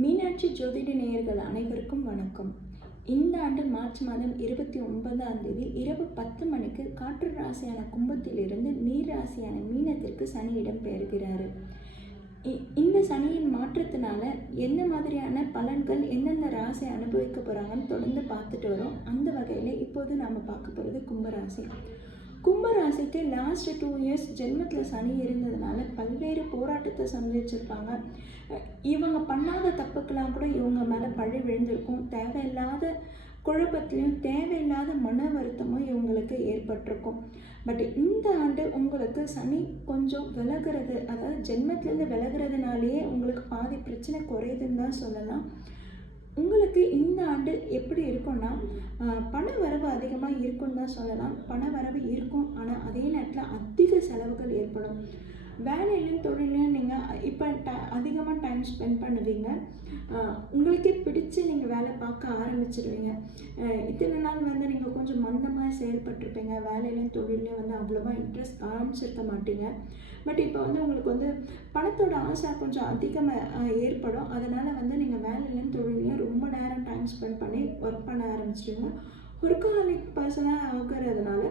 மீனாட்சி ஜோதிட நேயர்கள் அனைவருக்கும் வணக்கம். இந்த ஆண்டு மார்ச் மாதம் இருபத்தி ஒன்பதாம் தேதி இரவு பத்து மணிக்கு காற்று ராசியான கும்பத்திலிருந்து நீர் ராசியான மீனத்திற்கு சனி இடம் பெறுகிறார் இ- இந்த சனியின் மாற்றத்தினால என்ன மாதிரியான பலன்கள் எந்தெந்த ராசி அனுபவிக்க போகிறாங்கன்னு தொடர்ந்து பார்த்துட்டு வரோம். அந்த வகையில் இப்போது நாம் பார்க்க போகிறது கும்பராசி. கும்பராசிக்கு லாஸ்ட் டூ இயர்ஸ் ஜென்மத்தில் சனி இருந்ததுனால பல்வேறு போராட்டத்தை சந்திச்சிருப்பாங்க. இவங்க பண்ணாத தப்புக்கெல்லாம் கூட இவங்க மேலே பழி விழுந்திருக்கும். தேவையில்லாத குழப்பத்திலையும் தேவையில்லாத மன வருத்தமும் இவங்களுக்கு ஏற்பட்டிருக்கும். பட் இந்த ஆண்டு உங்களுக்கு சனி கொஞ்சம் விலகிறது அதாவது ஜென்மத்திலேருந்து விலகிறதுனாலேயே உங்களுக்கு பாதி பிரச்சனை குறையுதுன்னு தான் சொல்லலாம். உங்களுக்கு இந்த ஆண்டு எப்படி இருக்கும்? பண வரவு அதிகமாக இருக்கும்னு தான் சொல்லலாம். பண வரவு இருக்கும். ஆனால் அதே நேரத்தில் அதிக செலவுகள் ஏற்படும். வேலையிலையும் தொழிலையும் நீங்கள் இப்போ ட அதிகமாக டைம் ஸ்பெண்ட் பண்ணுவீங்க. உங்களுக்கே பிடிச்சி நீங்கள் வேலை பார்க்க ஆரம்பிச்சிடுவீங்க இத்தனை நாள் வந்து நீங்கள் கொஞ்சம் மந்தமாக செயல்பட்டிருப்பீங்க. வேலையிலையும் தொழிலையும் வந்து அவ்வளோவா இன்ட்ரெஸ்ட் ஆரம்பிச்சிருக்க மாட்டீங்க. பட் இப்போ வந்து உங்களுக்கு வந்து பணத்தோட ஆசை கொஞ்சம் அதிகமாக ஏற்படும். அதனால் வந்து நீங்கள் வேலையிலையும் தொழிலையும் ரொம்ப ஸ்பெண்ட் பண்ணி ஒர்க் பண்ண ஆரம்பிச்சிடுங்க. ஒர்க்காலிக் பர்சனாக ஆகிறதுனால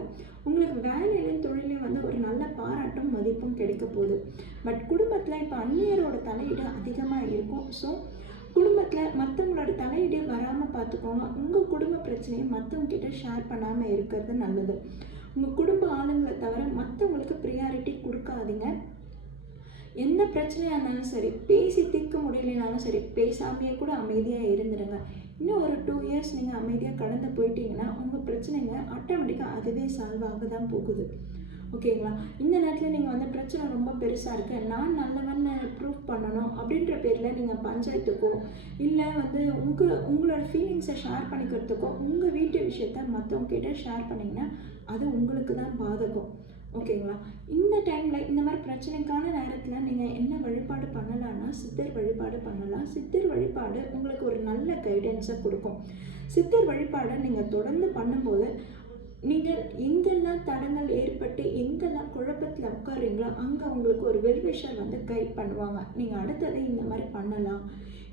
உங்களுக்கு வேலையிலையும் தொழிலையும் வந்து ஒரு நல்ல பாராட்டும் மதிப்பும் கிடைக்க போகுது. பட் குடும்பத்தில் இப்போ அந்நியரோட தலையீடு அதிகமாக இருக்கும். ஸோ குடும்பத்தில் மற்றவங்களோட தலையீடு வராமல் பார்த்துக்கோங்க உங்கள் குடும்ப பிரச்சனையை மற்றவங்க கிட்ட ஷேர் பண்ணாமல் இருக்கிறது நல்லது. உங்கள் குடும்ப ஆளுங்களை தவிர மற்றவங்களுக்கு ப்ரியாரிட்டி கொடுக்காதீங்க. எந்த பிரச்சனையாக இருந்தாலும் சரி பேசி தீர்க்க முடியலனாலும் சரி பேசாமையே கூட அமைதியாக இருந்துடுங்க. இன்னும் ஒரு டூ இயர்ஸ் நீங்கள் அமைதியாக கடந்து போயிட்டீங்கன்னா உங்கள் பிரச்சனைங்க ஆட்டோமேட்டிக்காக அதுவே சால்வ் ஆக தான் போகுது ஓகேங்களா இந்த நேரத்தில் நீங்கள் வந்து பிரச்சனை ரொம்ப பெருசாக இருக்குது நான் நல்லவன்னு ப்ரூவ் பண்ணணும் அப்படின்ற பேரில் நீங்கள் பஞ்சாயத்துக்கோ இல்லை வந்து உங்கள் உங்களோட ஃபீலிங்ஸை ஷேர் பண்ணிக்கிறதுக்கோ உங்கள் வீட்டு விஷயத்த மற்றவங்க கிட்டே ஷேர் பண்ணிங்கன்னா அது உங்களுக்கு தான் பாதகம். ஓகேங்களா இந்த டைமில் இந்த மாதிரி பிரச்சனைக்கான நேரத்தில் நீங்கள் என்ன வழிபாடு பண்ணலான்னா சித்தர் வழிபாடு பண்ணலாம். சித்தர் வழிபாடு உங்களுக்கு ஒரு நல்ல கைடன்ஸை கொடுக்கும். சித்தர் வழிபாடை நீங்கள் தொடர்ந்து பண்ணும்போது நீங்கள் எங்கெல்லாம் தடங்கள் ஏற்பட்டு எங்கெல்லாம் குழப்பத்தில் உட்காருங்களோ அங்கே உங்களுக்கு ஒரு வெல்விஷர் வந்து கைட் பண்ணுவாங்க. நீங்கள் அடுத்ததை இந்த மாதிரி பண்ணலாம்.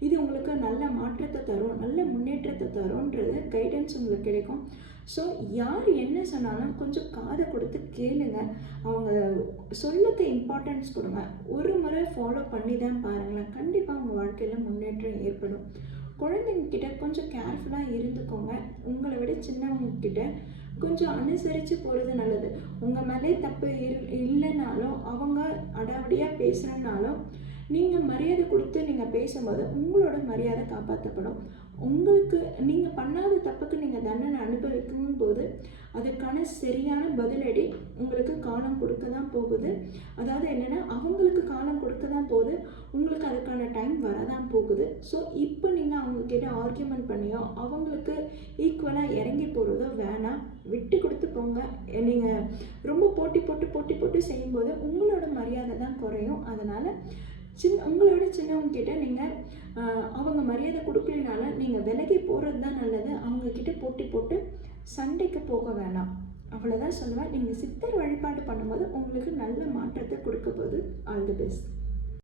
இது உங்களுக்கு நல்ல மாற்றத்தை தரும் நல்ல முன்னேற்றத்தை தரும்ன்றது கைடன்ஸ் உங்களுக்கு கிடைக்கும். ஸோ யார் என்ன சொன்னாலும் கொஞ்சம் காதை கொடுத்து கேளுங்க. அவங்க சொல்லுக்கு இம்பார்ட்டன்ஸ் கொடுங்க. ஒரு முறை ஃபாலோ பண்ணி தான் பாருங்களேன். கண்டிப்பாக உங்கள் வாழ்க்கையில் முன்னேற்றம் ஏற்படும். குழந்தைங்க கிட்ட கொஞ்சம் கேர்ஃபுல்லாக இருந்துக்கோங்க. உங்களை விட சின்னவங்க கிட்ட கொஞ்சம் அனுசரித்து போகிறது நல்லது. உங்கள் மேலே தப்பு இரு இல்லைனாலும் அவங்க அடாவடியாக பேசுகிறனாலும் நீங்கள் மரியாதை கொடுத்து நீங்கள் பேசும்போது உங்களோட மரியாதை காப்பாற்றப்படும் உங்களுக்கு நீங்கள் பண்ணாத தப்புக்கு நீங்கள் தண்டனை அனுபவிக்கும் போது அதுக்கான சரியான பதிலடி உங்களுக்கு காலம் கொடுக்க தான் போகுது. அதாவது என்னென்னா அவங்களுக்கு காலம் கொடுக்க தான் போகுது. உங்களுக்கு அதுக்கான டைம் வரதான் போகுது. ஸோ இப்போ நீங்கள் அவங்கக்கிட்ட ஆர்கியூமெண்ட் பண்ணியோ அவங்களுக்கு ஈக்குவலாக இறங்கி போகிறதோ வேணாம் விட்டு கொடுத்து போங்க. நீங்கள் ரொம்ப போட்டி போட்டு போட்டி போட்டு செய்யும்போது உங்களோட மரியாதை தான் குறையும். அதனால் சின்ன உங்களோட சின்னவங்க கிட்ட நீங்கள் அவங்க மரியாதை கொடுக்கலனால நீங்கள் விலகி போகிறது தான் நல்லது. அவங்கக்கிட்ட போட்டி போட்டு சண்டைக்கு போக வேணாம். அவ்வளோதான் சொல்லுவேன். நீங்கள் சித்தர் வழிபாடு பண்ணும்போது உங்களுக்கு நல்ல மாற்றத்தை கொடுக்க போகுது. All the best